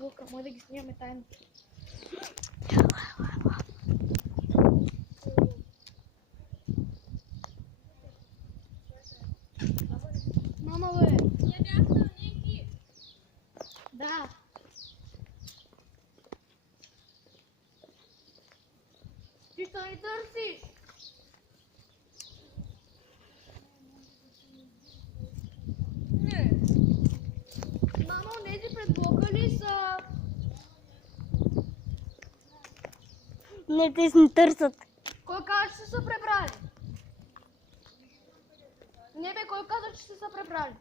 блока, може да ги снимаме тайно. Мама, бе! Ние бяхме Ники. Да. Ти що ни търсиш? Не. Мама, онези пред блока ли са? Не, те ни търсят. Кой каза, че са се пребрали? Не бе, кой каза, че са се пребрали?